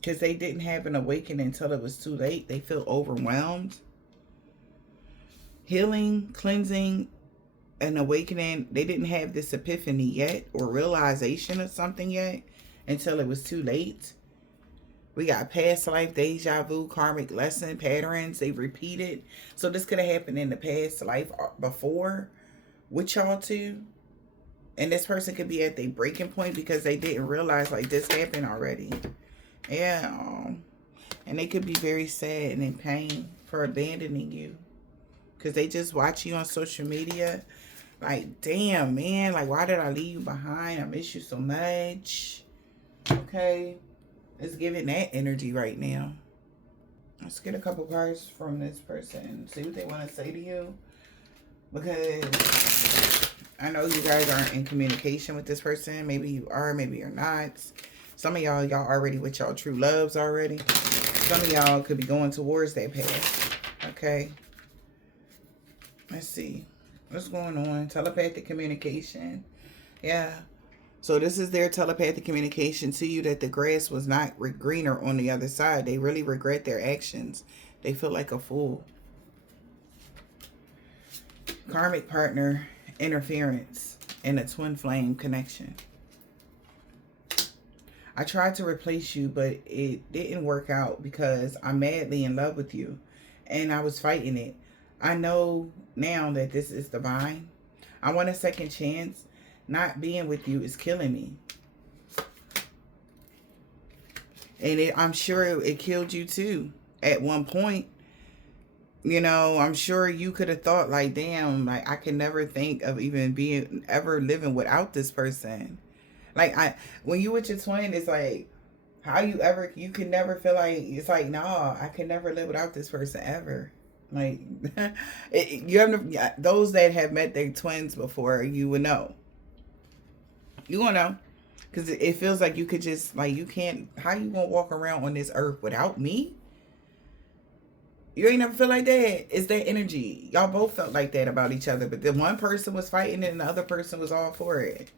Because they didn't have an awakening until it was too late. They feel overwhelmed. Healing, cleansing, and awakening. They didn't have this epiphany yet or realization of something yet until it was too late. We got past life, deja vu, karmic lesson, patterns. They repeated. So this could have happened in the past life before with y'all too. And this person could be at their breaking point because they didn't realize like this happened already. Yeah. And they could be very sad and in pain for abandoning you. Because they just watch you on social media. Like, damn, man. Like, why did I leave you behind? I miss you so much. Okay. It's giving that energy right now. Let's get a couple cards from this person. See what they want to say to you. Because I know you guys aren't in communication with this person. Maybe you are. Maybe you're not. Some of y'all already with y'all true loves already. Some of y'all could be going towards that path. Okay. Let's see. What's going on? Telepathic communication. Yeah. So this is their telepathic communication to you that the grass was not greener on the other side. They really regret their actions. They feel like a fool. Karmic partner interference in a twin flame connection. I tried to replace you, but it didn't work out because I'm madly in love with you. And I was fighting it. I know now that this is divine. I want a second chance. Not being with you is killing me. And I'm sure it killed you too at one point. You know, I'm sure you could have thought like, damn, like I can never think of ever living without this person. Like when you with your twin, it's like How you can never feel like, it's like, nah, I can never live without this person ever. Like, you have those that have met their twins before, you would know. You gonna know. Because it feels like you could just, like, you can't, how you gonna walk around on this earth without me? You ain't never feel like that. It's that energy. Y'all both felt like that about each other, but the one person was fighting and the other person was all for it.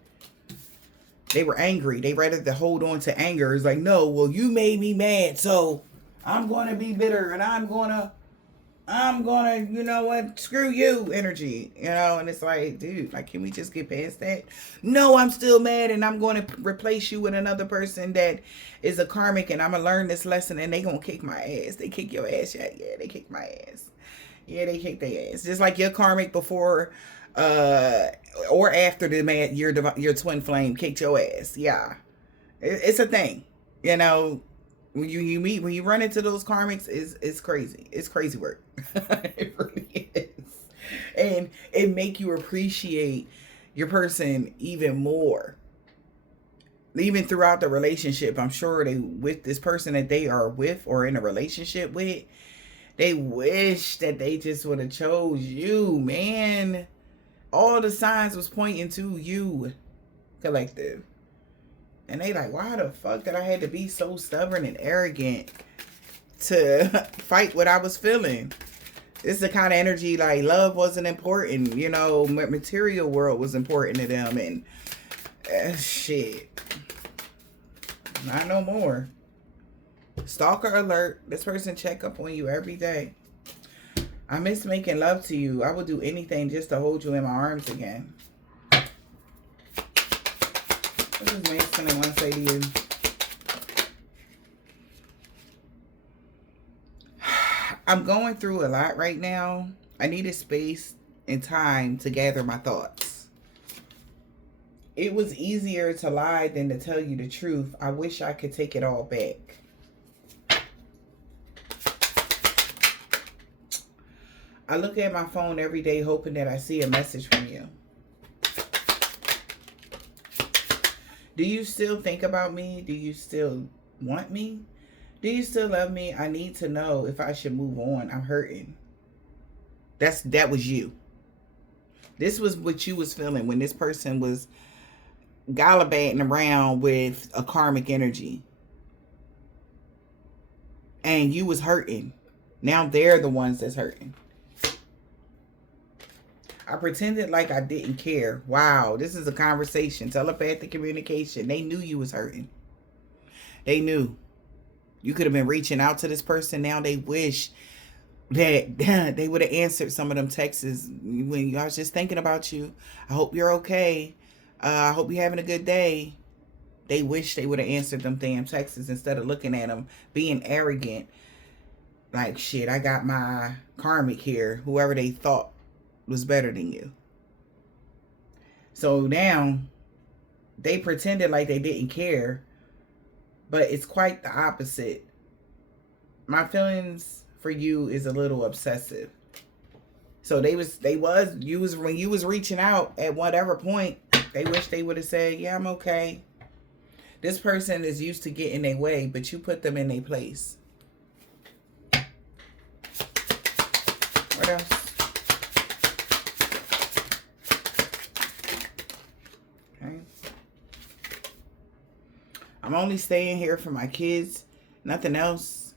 They were angry. They rather to hold on to anger. It's like, no, well, you made me mad, so I'm gonna be bitter and I'm gonna, you know what, screw you energy, and it's like, dude, like, can we just get past that? No, I'm still mad and I'm going to replace you with another person that is a karmic and I'm gonna learn this lesson and they gonna kick my ass. They kick your ass, yeah, they kick my ass. Yeah, they kick their ass. Just like your karmic before or after the man, your twin flame kicked your ass. Yeah. It's a thing. You know, when you run into those karmics, it's crazy. It's crazy work. It really is. And it make you appreciate your person even more. Even throughout the relationship, I'm sure they, with this person that they are with or in a relationship with, they wish that they just would have chose you, man. All the signs was pointing to you, collective. And they like, why the fuck did I have to be so stubborn and arrogant to fight what I was feeling? It's the kind of energy, like, love wasn't important. Material world was important to them. And shit. Not no more. Stalker alert. This person check up on you every day. I miss making love to you. I would do anything just to hold you in my arms again. What does Mason want to say to you? I'm going through a lot right now. I needed space and time to gather my thoughts. It was easier to lie than to tell you the truth. I wish I could take it all back. I look at my phone every day hoping that I see a message from you. Do you still think about me? Do you still want me? Do you still love me? I need to know if I should move on. I'm hurting. That was you. This was what you was feeling when this person was gallivanting around with a karmic energy. And you was hurting. Now they're the ones that's hurting. I pretended like I didn't care. Wow, this is a conversation. Telepathic communication. They knew you was hurting. They knew. You could have been reaching out to this person. Now they wish that they would have answered some of them texts when I was just thinking about you. I hope you're okay. I hope you're having a good day. They wish they would have answered them damn texts instead of looking at them, being arrogant. Like, shit, I got my karmic here. Whoever they thought was better than you. So now they pretended like they didn't care, but it's quite the opposite. My feelings for you is a little obsessive. So when you was reaching out at whatever point, they wish they would have said, yeah, I'm okay. This person is used to getting their way, but you put them in their place. What else? I'm only staying here for my kids. Nothing else.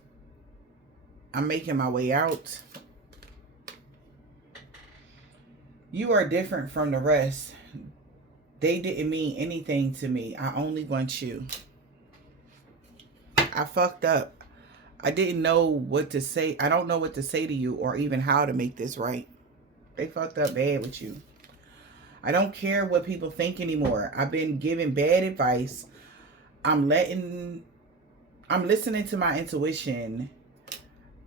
I'm making my way out. You are different from the rest. They didn't mean anything to me. I only want you. I fucked up. I didn't know what to say. I don't know what to say to you or even how to make this right. They fucked up bad with you. I don't care what people think anymore. I've been given bad advice. I'm listening to my intuition.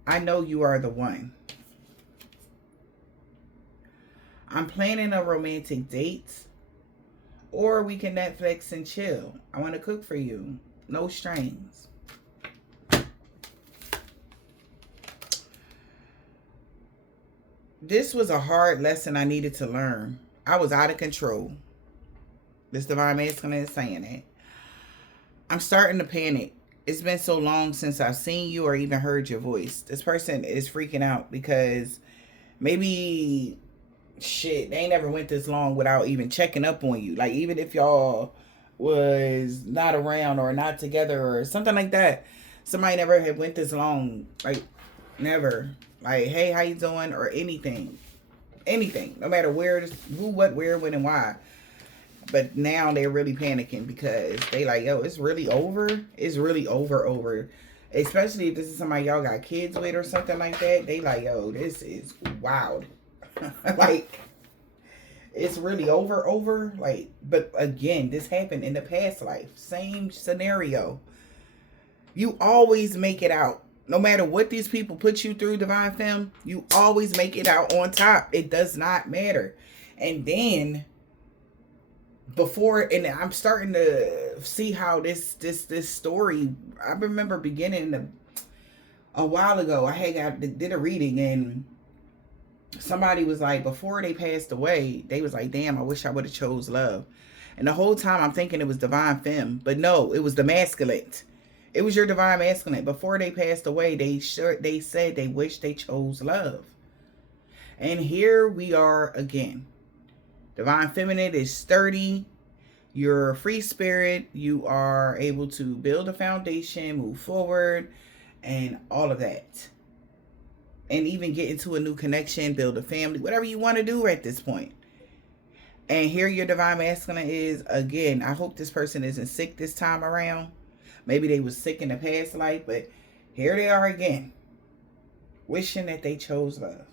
I know you are the one. I'm planning a romantic date. Or we can Netflix and chill. I want to cook for you. No strings. This was a hard lesson I needed to learn. I was out of control. This divine masculine is saying it. I'm starting to panic. it's been so long since I've seen you or even heard your voice. This person is freaking out because maybe shit, they ain't never went this long without even checking up on you. Like, even if y'all was not around or not together or something like that, somebody never had went this long. Like, never. Like, hey, how you doing? Or anything. Anything. No matter where, who, what, where, when, and why. But now they're really panicking because they like, yo, it's really over. It's really over. Especially if this is somebody y'all got kids with or something like that. They like, yo, this is wild. Like, it's really over. Like, but again, this happened in the past life. Same scenario. You always make it out. No matter what these people put you through, Divine Femme, you always make it out on top. It does not matter. And then before, and I'm starting to see how this story, I remember beginning a while ago, did a reading, and somebody was like, before they passed away, they was like, damn, I wish I would have chose love. And the whole time I'm thinking it was Divine Femme, but no, it was the masculine. It was your divine masculine. Before they passed away, they said they wish they chose love. And here we are again. Divine Feminine is sturdy. You're a free spirit. You are able to build a foundation, move forward, and all of that. And even get into a new connection, build a family, whatever you want to do at this point. And here your divine masculine is again. I hope this person isn't sick this time around. Maybe they was sick in the past life, but here they are again, wishing that they chose love.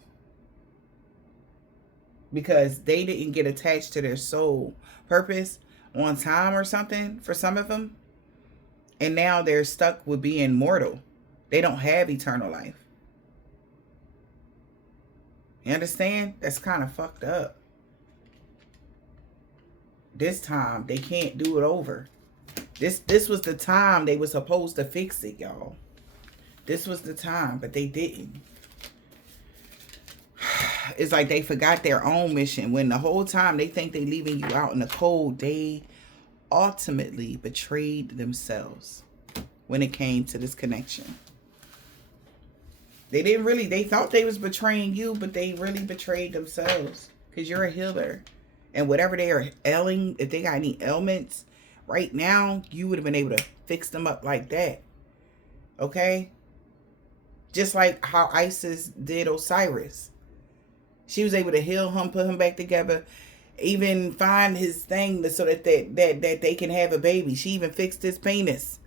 Because they didn't get attached to their soul purpose on time or something for some of them. And now they're stuck with being mortal. They don't have eternal life. You understand? That's kind of fucked up. This time, they can't do it over. This was the time they were supposed to fix it, y'all. This was the time, but they didn't. It's like they forgot their own mission. When the whole time they think they leaving you out in the cold, they ultimately betrayed themselves when it came to this connection. They thought they was betraying you, but they really betrayed themselves. Because you're a healer. And whatever they are ailing, if they got any ailments, right now, you would have been able to fix them up like that. Okay? Just like how Isis did Osiris. She was able to heal him, put him back together, even find his thing so that they can have a baby. She even fixed his penis.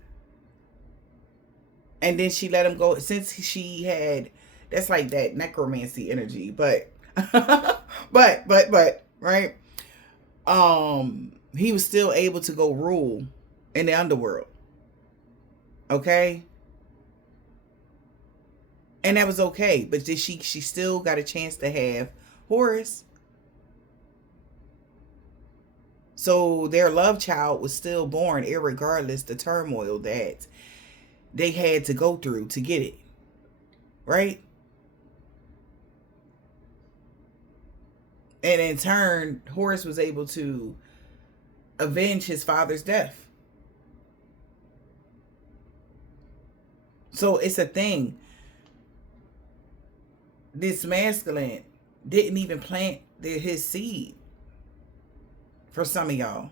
And then she let him go. Since she had, that's like that necromancy energy. But, right? He was still able to go rule in the underworld. Okay? And that was okay. But she still got a chance to have Horus. So their love child was still born, irregardless the turmoil that they had to go through to get it. Right? And in turn, Horus was able to avenge his father's death. So it's a thing. This masculine didn't even plant his seed for some of y'all.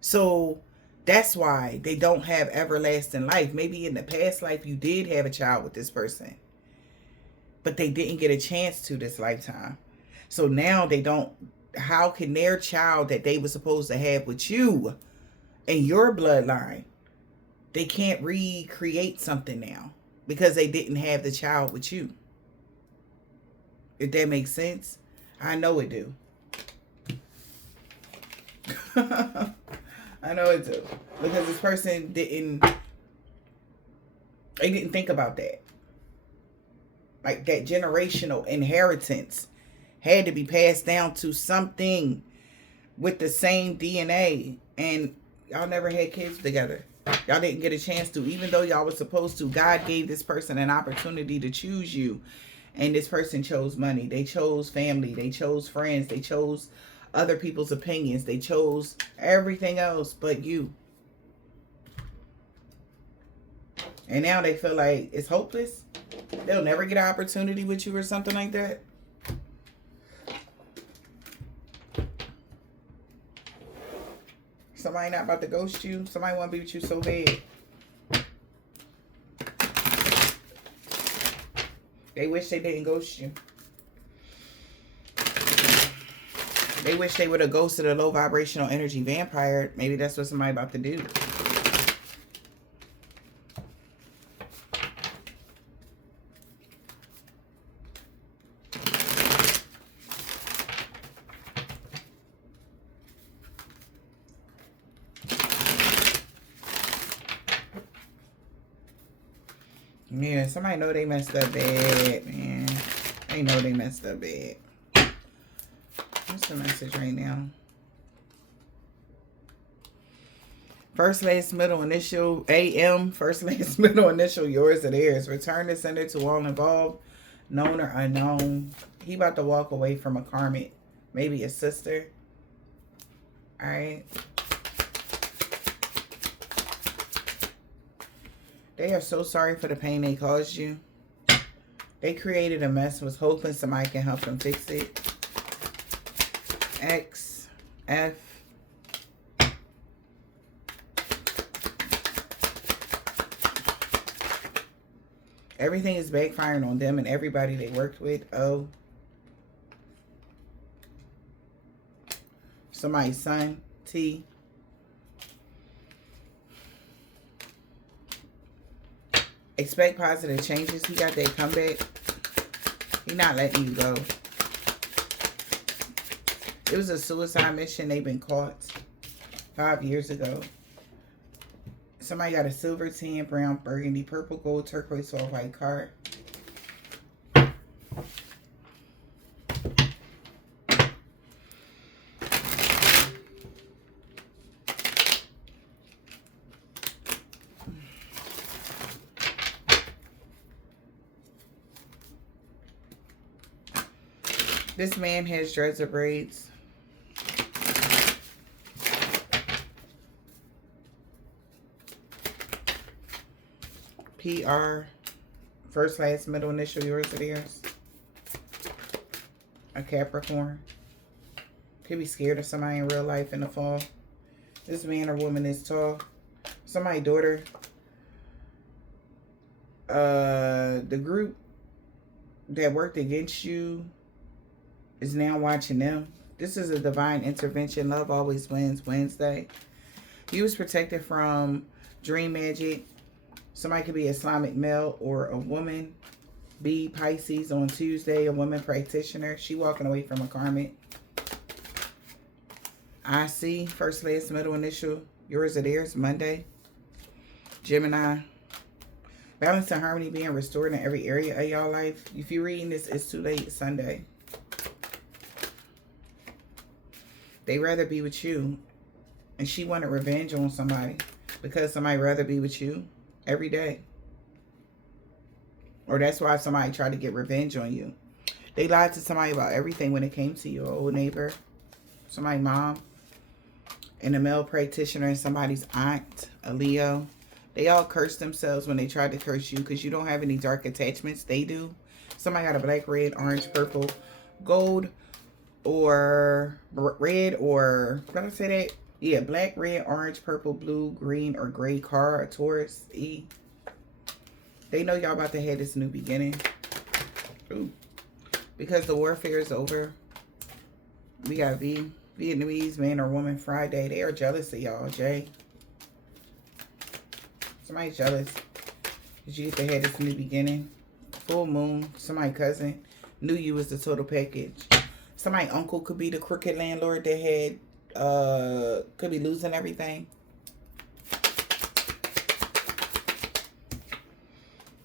So that's why they don't have everlasting life. Maybe in the past life you did have a child with this person, but they didn't get a chance to this lifetime. So now they don't, how can their child that they were supposed to have with you and your bloodline, they can't recreate something now because they didn't have the child with you. If that makes sense. I know it do. I know it do. Because this person didn't think about that. Like that generational inheritance had to be passed down to something with the same DNA. And y'all never had kids together. Y'all didn't get a chance to. Even though y'all was supposed to, God gave this person an opportunity to choose you. And this person chose money. They chose family. They chose friends. They chose other people's opinions. They chose everything else but you. And now they feel like it's hopeless. They'll never get an opportunity with you or something like that. Somebody not about to ghost you. Somebody want to be with you so bad. They wish they didn't ghost you. They wish they would have ghosted a low vibrational energy vampire. Maybe that's what somebody about to do. Yeah, somebody know they messed up bad, man. They know they messed up bad. What's the message right now? First, last, middle, initial, AM. First, last, middle, initial, yours or theirs. Return the sender to all involved, known or unknown. He about to walk away from a karmic. Maybe a sister. Alright. They are so sorry for the pain they caused you. They created a mess, was hoping somebody can help them fix it. X, F. Everything is backfiring on them and everybody they worked with. O. Somebody's son. T. Expect positive changes. He got that comeback. He not letting you go. It was a suicide mission. They've been caught 5 years ago. Somebody got a silver, tan, brown, burgundy, purple, gold, turquoise, or white card. This man has dreads or braids. PR. First, last, middle, initial, yours or theirs. A Capricorn. Could be scared of somebody in real life in the fall. This man or woman is tall. Somebody's daughter. The group that worked against you is now watching them. This is a divine intervention. Love always wins. Wednesday. He was protected from dream magic. Somebody could be Islamic male or a woman. B, Pisces on Tuesday. A woman practitioner. She walking away from a karmic. I see. First, last, middle, initial. Yours or theirs. Monday. Gemini. Balance and harmony being restored in every area of y'all life. If you're reading this, it's too late. Sunday. They rather be with you. And she wanted revenge on somebody. Because somebody rather be with you every day. Or that's why somebody tried to get revenge on you. They lied to somebody about everything when it came to you. An old neighbor. Somebody's mom. And a male practitioner and somebody's aunt. A Leo. They all cursed themselves when they tried to curse you. Because you don't have any dark attachments. They do. Somebody got a black, red, orange, purple, gold, or red, or did I say that? Yeah, black, red, orange, purple, blue, green, or gray car, a Taurus, E. They know y'all about to have this new beginning. Ooh. Because the warfare is over. We got V, Vietnamese man or woman Friday. They are jealous of y'all, J. Somebody's jealous. Did you get to have this new beginning? Full moon, somebody cousin. Knew you was the total package. Somebody uncle could be the crooked landlord that had, could be losing everything.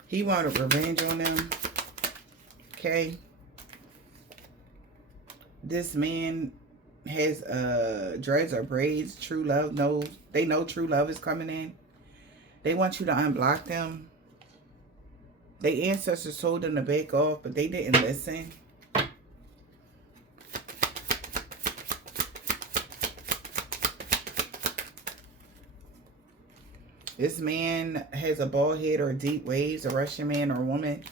He wanted revenge on them. Okay. This man has dreads or braids. True love knows. They know true love is coming in. They want you to unblock them. Their ancestors told them to back off, but they didn't listen. This man has a bald head or deep waves, a Russian man or woman.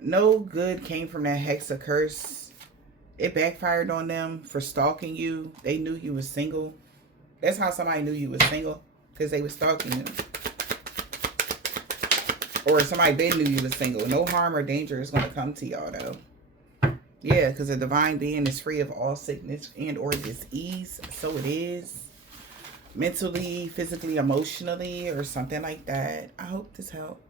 No good came from that hex or curse. It backfired on them for stalking you. They knew you was single. That's how somebody knew you was single, because they was stalking you. Or somebody been knew you was single. No harm or danger is going to come to y'all, though. Yeah, because the divine being is free of all sickness and or disease. So it is. Mentally, physically, emotionally, or something like that. I hope this helped.